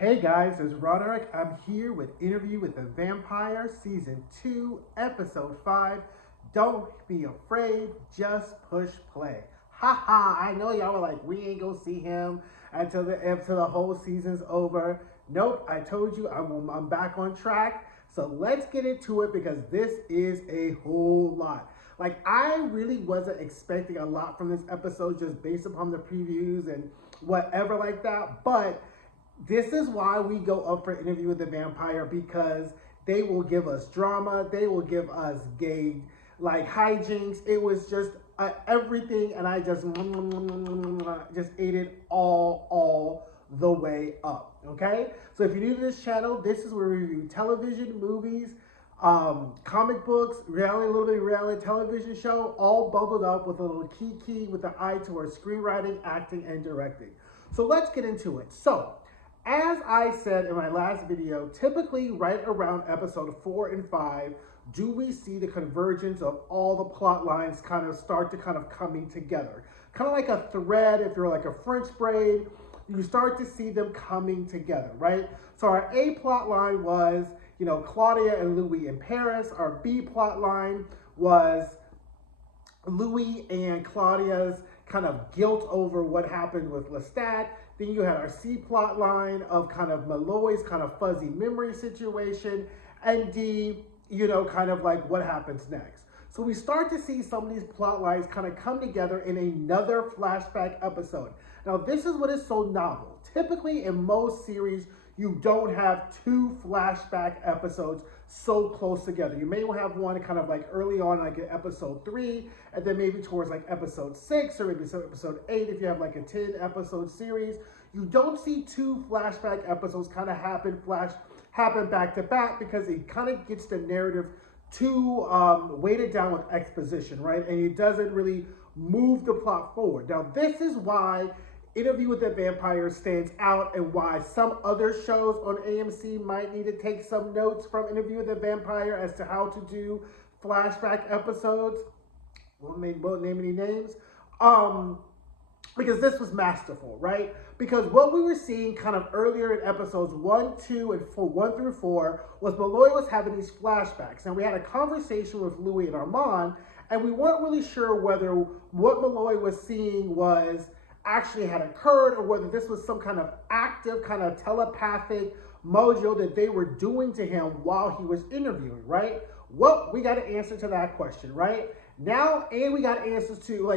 Hey guys, it's Roderick. I'm here with Interview with the Vampire, Season 2, Episode 5. Don't be afraid, just push play. Haha, I know y'all were like, we ain't gonna see him until the whole season's over. Nope, I told you I'm back on track. So let's get into it because this is a whole lot. Like, I really wasn't expecting a lot from this episode just based upon the previews and whatever like that, but this is why we go up for Interview with the Vampire, because they will give us drama, they will give us gay like hijinks. It was just everything, and I just ate it all the way up. Okay, so if you're new to this channel, this is where we review television, movies, comic books, reality, a little bit of reality television show, all bundled up with a little key with an eye towards screenwriting, acting, and directing. So let's get into it. So as I said in my last video, typically right around episode 4 and 5, do we see the convergence of all the plot lines kind of start to kind of coming together. Kind of like a thread, if you're like a French braid, you start to see them coming together, right? So our A plot line was, Claudia and Louis in Paris. Our B plot line was Louis and Claudia's kind of guilt over what happened with Lestat. Then you had our C plot line of kind of Malloy's kind of fuzzy memory situation. And D, kind of like what happens next. So we start to see some of these plot lines kind of come together in another flashback episode. Now, this is what is so novel. Typically, in most series, you don't have two flashback episodes so close together. You may have one kind of like early on, like in episode 3, and then maybe towards like episode 6 or maybe episode 8 if you have like a 10 episode series. You don't see two flashback episodes kind of happen back to back, because it kind of gets the narrative too weighted down with exposition, right? And it doesn't really move the plot forward. Now, this is why Interview with the Vampire stands out, and why some other shows on AMC might need to take some notes from Interview with the Vampire as to how to do flashback episodes. Won't name any names. Because this was masterful, right? Because what we were seeing kind of earlier in episodes 1, 2, and 4, 1 through 4, was Malloy was having these flashbacks. And we had a conversation with Louis and Armand, and we weren't really sure whether what Malloy was seeing was actually had occurred, or whether this was some kind of active, kind of telepathic mojo that they were doing to him while he was interviewing, right? Well, we got an answer to that question, right? Now, and we got answers to,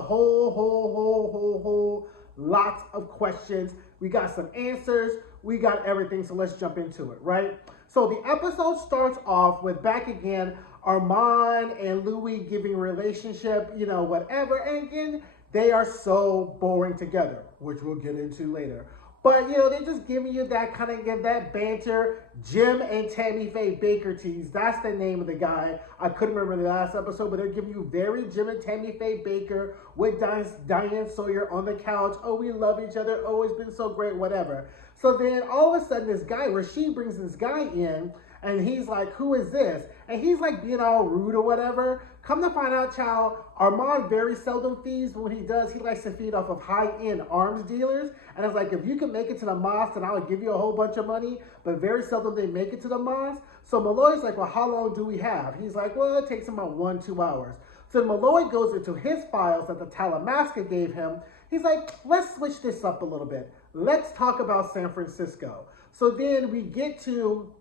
whole lots of questions. We got some answers. We got everything. So let's jump into it, right? So the episode starts off with, back again, Armand and Louis giving relationship, whatever. And again, they are so boring together, which we'll get into later. But, they're just giving you that kind of that banter. Jim and Tammy Faye Baker tease. That's the name of the guy. I couldn't remember the last episode, but they're giving you very Jim and Tammy Faye Baker with Diane Sawyer on the couch. Oh, we love each other. Oh, it's been so great, whatever. So then all of a sudden, this guy, Rashid brings this guy in, and he's like, who is this? And he's like being all rude or whatever. Come to find out, child, Armand very seldom feeds, but when he does, he likes to feed off of high-end arms dealers. And it's like, if you can make it to the mosque, then I would give you a whole bunch of money. But very seldom they make it to the mosque. So Malloy's like, well, how long do we have? He's like, well, it takes him about 1-2 hours. So Malloy goes into his files that the Talamasca gave him. He's like, let's switch this up a little bit. Let's talk about San Francisco. So then we get to...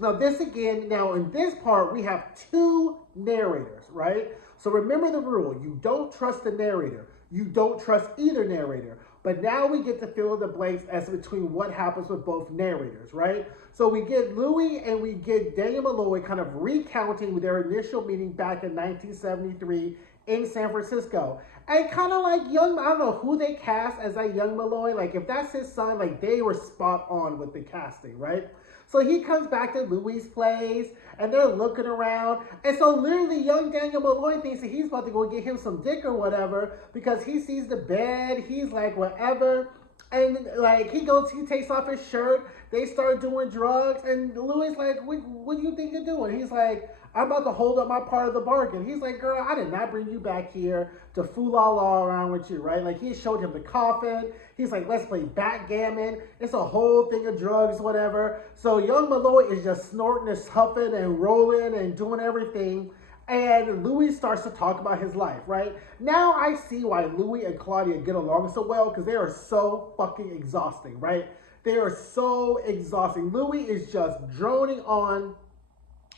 Now, in this part, we have two narrators, right? So remember the rule. You don't trust the narrator. You don't trust either narrator. But now we get to fill in the blanks as between what happens with both narrators, right? So we get Louis and we get Daniel Malloy kind of recounting their initial meeting back in 1973 in San Francisco. And kind of like I don't know who they cast as that young Malloy. Like, if that's his son, like, they were spot on with the casting, right? So he comes back to Louis' place, and they're looking around. And so literally young Daniel Malloy thinks that he's about to go get him some dick or whatever, because he sees the bed. He's like, whatever. And like, he takes off his shirt. They start doing drugs. And Louis like, what do you think you're doing? He's like, I'm about to hold up my part of the bargain. He's like, girl, I did not bring you back here to fool all around with you, right? Like, he showed him the coffin. He's like, let's play backgammon. It's a whole thing of drugs, whatever. So young Malloy is just snorting and huffing and rolling and doing everything. And Louis starts to talk about his life, right? Now I see why Louis and Claudia get along so well, because they are so fucking exhausting, right? They are so exhausting. Louis is just droning on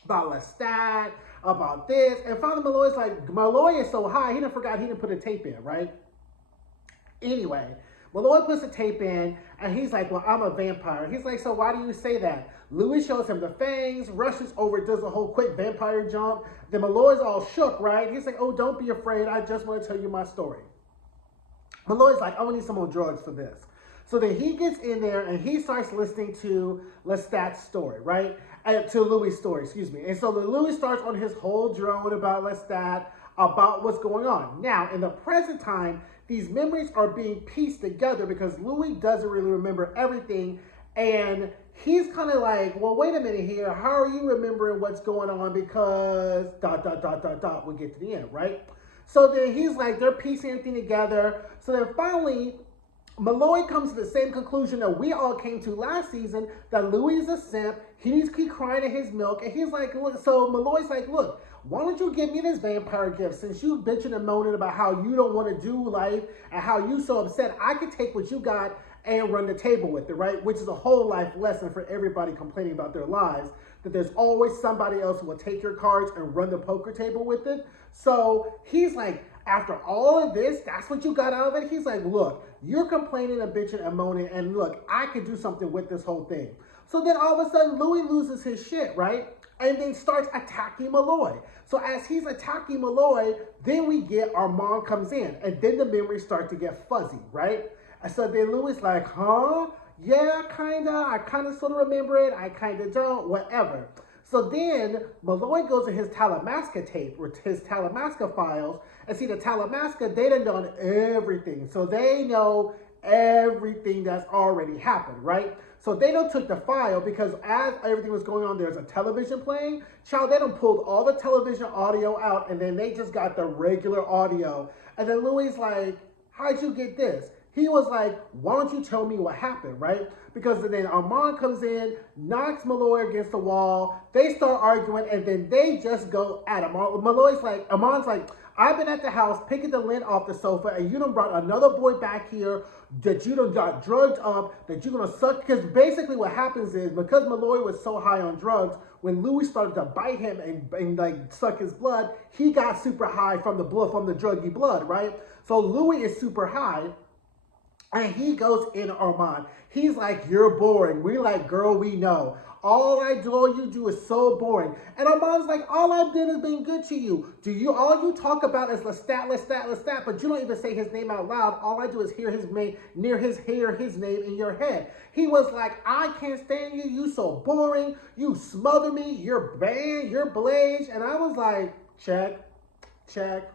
about Lestat, about this. And finally Malloy's like, Malloy is so high, he didn't forgot he didn't put a tape in, right? Anyway, Malloy puts the tape in, and he's like, well, I'm a vampire. He's like, so why do you say that? Louis shows him the fangs, rushes over, does a whole quick vampire jump. Then Malloy's all shook, right? He's like, oh, don't be afraid. I just want to tell you my story. Malloy's like, I need some more drugs for this. So then he gets in there, and he starts listening to Lestat's story, right? To Louis' story, excuse me. And so Louis starts on his whole drone about Lestat, about what's going on. Now, in the present time, these memories are being pieced together because Louis doesn't really remember everything. And he's kind of like, well, wait a minute here. How are you remembering what's going on? Because ... We'll get to the end, right? So then he's like, they're piecing everything together. So then finally, Malloy comes to the same conclusion that we all came to last season, that Louis is a simp. He needs to keep crying in his milk. And he's like, look, so Malloy's like, look, why don't you give me this vampire gift? Since you bitching and moaning about how you don't want to do life and how you so upset, I could take what you got and run the table with it, right? Which is a whole life lesson for everybody complaining about their lives, that there's always somebody else who will take your cards and run the poker table with it. So he's like, after all of this, that's what you got out of it? He's like, look, you're complaining and bitching and moaning, and look, I could do something with this whole thing. So then all of a sudden, Louis loses his shit, right? And then starts attacking Malloy. So as he's attacking Malloy, then we get Armand comes in, and then the memories start to get fuzzy, right? And so then Louis like, huh? Yeah, kinda. I kinda sort of remember it. I kinda don't. Whatever. So then Malloy goes to his Talamasca tape, or his Talamasca files, and see the Talamasca, they done done everything. So they know everything that's already happened, right? So they done took the file, because as everything was going on, there's a television playing. Child, they done pulled all the television audio out, and then they just got the regular audio. And then Louis like, how'd you get this? He was like, why don't you tell me what happened, right? Because then Armand comes in, knocks Malloy against the wall. They start arguing, and then they just go at him. Armand's like, I've been at the house picking the lint off the sofa, and you done brought another boy back here that you done got drugged up, that you're going to suck. Because basically what happens is, because Malloy was so high on drugs, when Louis started to bite him and like suck his blood, he got super high from the blood, from the druggy blood, right? So Louis is super high. And he goes in Armand. He's like, you're boring. We like, girl, we know. All you do is so boring. And Armand's like, all I did is been good to you. All you talk about is Lestat, but you don't even say his name out loud. All I do is hear his name in your head. He was like, I can't stand you. You so boring. You smother me. You're banned. You're blazed. And I was like, check, check,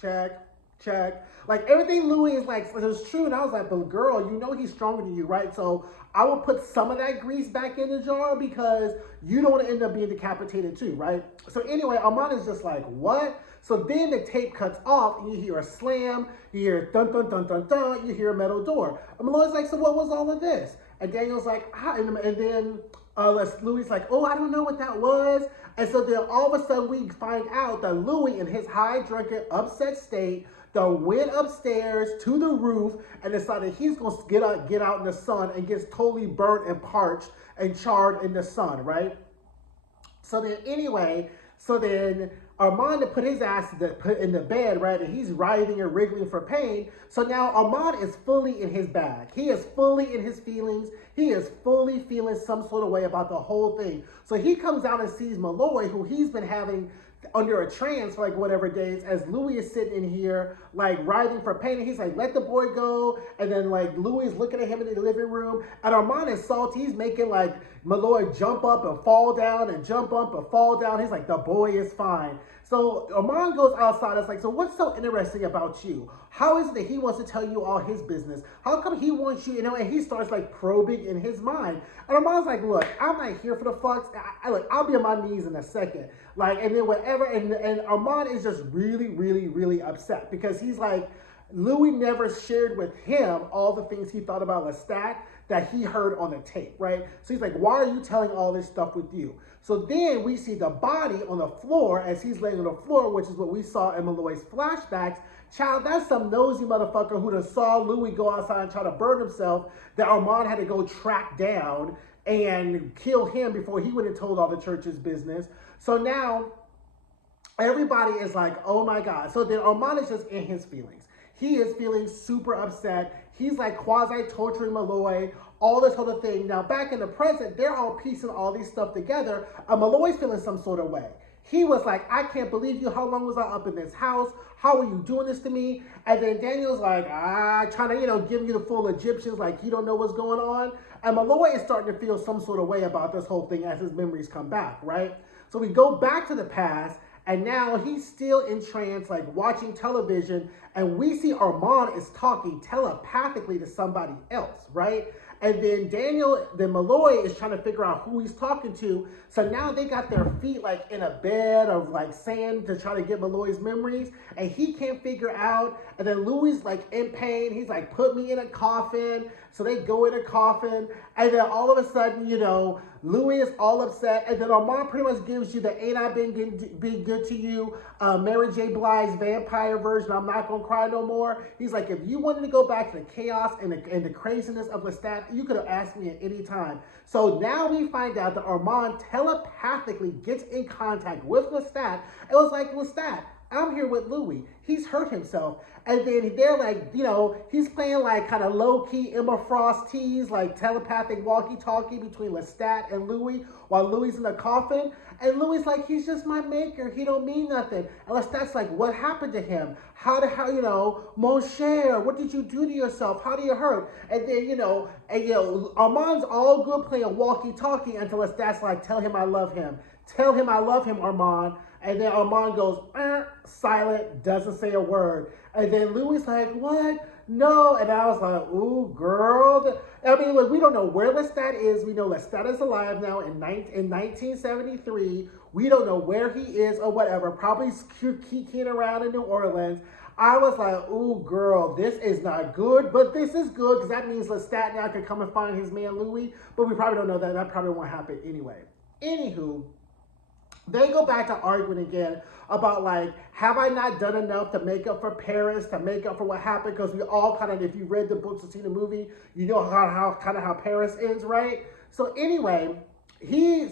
check, check. Like, everything Louis is like, it was true. And I was like, but girl, you know he's stronger than you, right? So I will put some of that grease back in the jar, because you don't want to end up being decapitated too, right? So anyway, Armand is just like, what? So then the tape cuts off, and you hear a slam, you hear dun, dun, dun, dun, dun, you hear a metal door. And Malloy's like, so what was all of this? And Daniel's like, and then Louis like, oh, I don't know what that was. And so then all of a sudden we find out that Louis, in his high, drunken, upset state, went upstairs to the roof and decided he's going to get out in the sun, and gets totally burnt and parched and charred in the sun, right? So then Armand put his ass in the bed, right? And he's writhing and wriggling for pain. So now Armand is fully in his bag. He is fully in his feelings. He is fully feeling some sort of way about the whole thing. So he comes out and sees Malloy, who he's been having under a trance for like whatever days, as Louis is sitting in here like writhing for pain, and he's like, let the boy go. And then like Louis is looking at him in the living room, and Armand is salty. He's making like Malloy jump up and fall down and jump up and fall down. He's like, the boy is fine. So Armand goes outside. It's like, so what's so interesting about you? How is it that he wants to tell you all his business? How come he wants you, you know? And he starts like probing in his mind. And Armand's like, look, I'm not here for the fucks. Look, I'll be on my knees in a second. Like, and then whatever. And Armand is just really, really, really upset because he's like, Louis never shared with him all the things he thought about Lestat that he heard on the tape, right? So he's like, why are you telling all this stuff with you? So then we see the body on the floor as he's laying on the floor, which is what we saw in Malloy's flashbacks. Child, that's some nosy motherfucker who just saw Louis go outside and try to burn himself that Armand had to go track down and kill him before he went and told all the church's business. So now everybody is like, oh my God. So then Armand is just in his feelings. He is feeling super upset. He's like quasi-torturing Malloy, all this other thing. Now, back in the present, they're all piecing all these stuff together. Malloy's feeling some sort of way. He was like, I can't believe you. How long was I up in this house? How are you doing this to me? And then Daniel's like, trying to, you know, give you the full Egyptians, like he don't know what's going on. And Malloy is starting to feel some sort of way about this whole thing as his memories come back, right? So we go back to the past. And now he's still in trance, like watching television, and we see Armand is talking telepathically to somebody else, right? And then Malloy is trying to figure out who he's talking to. So now they got their feet like in a bed of like sand to try to get Malloy's memories, and he can't figure out. And then Louis like in pain. He's like, put me in a coffin. So they go in a coffin, and then all of a sudden, you know, Louis is all upset, and then Armand pretty much gives you the "Ain't I been good to you?" Mary J. Blige's vampire version. I'm not gonna cry no more. He's like, if you wanted to go back to the chaos and the craziness of Lestat, you could have asked me at any time. So now we find out that Armand telepathically gets in contact with Lestat. It was like, Lestat, I'm here with Louis. He's hurt himself. And then they're like, you know, he's playing like kind of low-key Emma Frost tease, like telepathic walkie-talkie between Lestat and Louis while Louis in the coffin. And Louis like, he's just my maker. He don't mean nothing. And Lestat's like, what happened to him? How, you know, mon cher, what did you do to yourself? How do you hurt? And then, you know, Armand's all good playing walkie-talkie until Lestat's like, tell him I love him. Tell him I love him, Armand. And then Armand goes, silent, doesn't say a word. And then Louis like, what? No. And I was like, ooh, girl. I mean, look, we don't know where Lestat is. We know Lestat is alive now in 1973. We don't know where he is or whatever. Probably kicking around in New Orleans. I was like, ooh, girl, this is not good. But this is good because that means Lestat now can come and find his man Louis. But we probably don't know that. That probably won't happen anyway. Anywho, they go back to arguing again about like, have I not done enough to make up for Paris, to make up for what happened? Because we all kind of, if you read the books or seen the movie, you know how Paris ends, right? So anyway,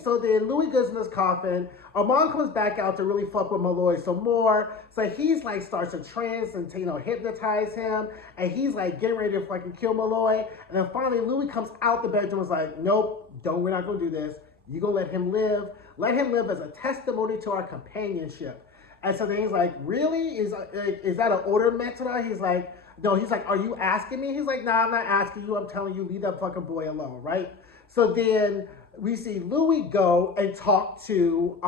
so then Louis goes in his coffin. Armand comes back out to really fuck with Malloy some more. So he's like starts to trance and hypnotize him, and he's like getting ready to fucking kill Malloy. And then finally Louis comes out the bedroom and is like, nope, we're not gonna do this. You gonna let him live. Let him live as a testimony to our companionship. And so then he's like, really? Is that an order, Metra? He's like, no. He's like, are you asking me? He's like, nah, I'm not asking you. I'm telling you, leave that fucking boy alone, right? So then we see Louis go and talk to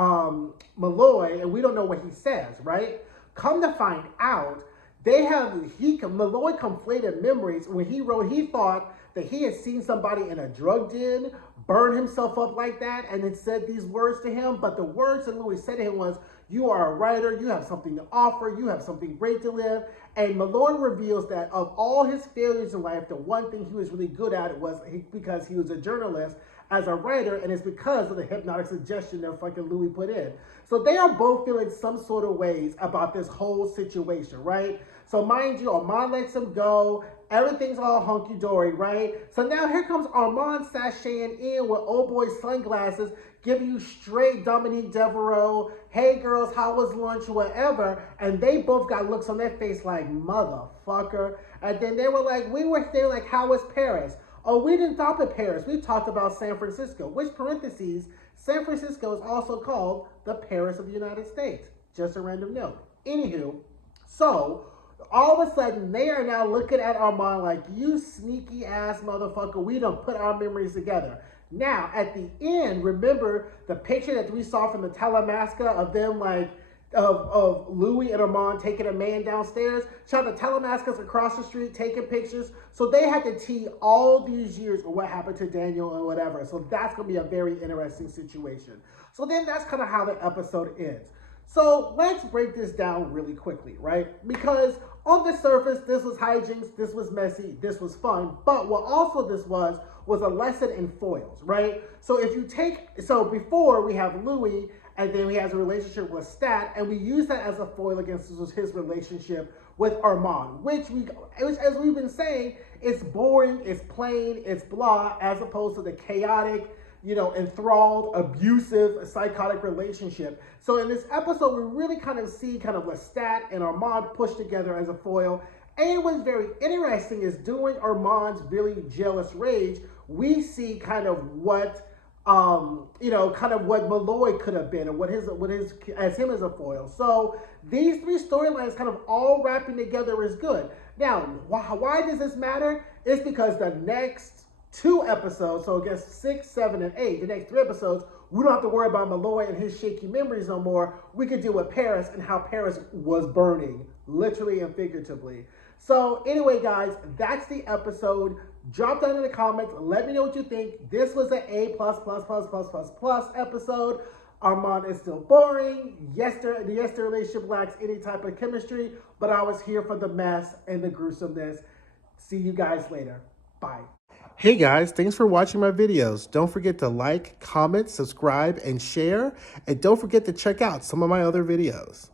Malloy, and we don't know what he says, right? Come to find out, Malloy conflated memories. When he wrote, he thought that he had seen somebody in a drug den burn himself up like that and then said these words to him. But the words that Louis said to him was, you are a writer, you have something to offer, you have something great to live. And Malloy reveals that of all his failures in life, the one thing he was really good at because he was a journalist as a writer, and it's because of the hypnotic suggestion that fucking Louis put in. So they are both feeling some sort of ways about this whole situation, right? So mind you, Armand lets him go. Everything's all hunky-dory, right? So now here comes Armand sashaying in with old boy sunglasses, giving you straight Dominique Devereaux, hey girls, how was lunch, whatever. And they both got looks on their face like, motherfucker. And then they were like, they're like, how was Paris? Oh, we didn't talk about Paris. We talked about San Francisco, which parentheses, San Francisco is also called the Paris of the United States. Just a random note. Anywho, so all of a sudden, they are now looking at Armand like, you sneaky ass motherfucker, we done put our memories together. Now, at the end, remember the picture that we saw from the Talamasca of them like of Louis and Armand taking a man downstairs, trying to telemask us across the street, taking pictures. So they had to tee all these years of what happened to Daniel and whatever. So that's going to be a very interesting situation. So then that's kind of how the episode ends. So let's break this down really quickly, right? Because on the surface, this was hijinks, this was messy, this was fun. But what also this was a lesson in foils, right? So if you take, so before we have Louis, and then he has a relationship with Stat, and we use that as a foil against his relationship with Armand, which as we've been saying, it's boring, it's plain, it's blah, as opposed to the chaotic, enthralled, abusive, psychotic relationship. So in this episode, we really kind of see what Stat and Armand push together as a foil. And what's very interesting is during Armand's really jealous rage, we see what what Malloy could have been, and what his as him as a foil. So these three storylines kind of all wrapping together is good. Now, why does this matter? It's because the next two episodes, so I guess 6, 7, and 8, the next 3 episodes, we don't have to worry about Malloy and his shaky memories no more. We can deal with Paris and how Paris was burning, literally and figuratively. So anyway, guys, that's the episode. Drop down in the comments. Let me know what you think. This was an A+++++ episode. Armand is still boring. The relationship lacks any type of chemistry, but I was here for the mess and the gruesomeness. See you guys later. Bye. Hey guys, thanks for watching my videos. Don't forget to like, comment, subscribe, and share. And don't forget to check out some of my other videos.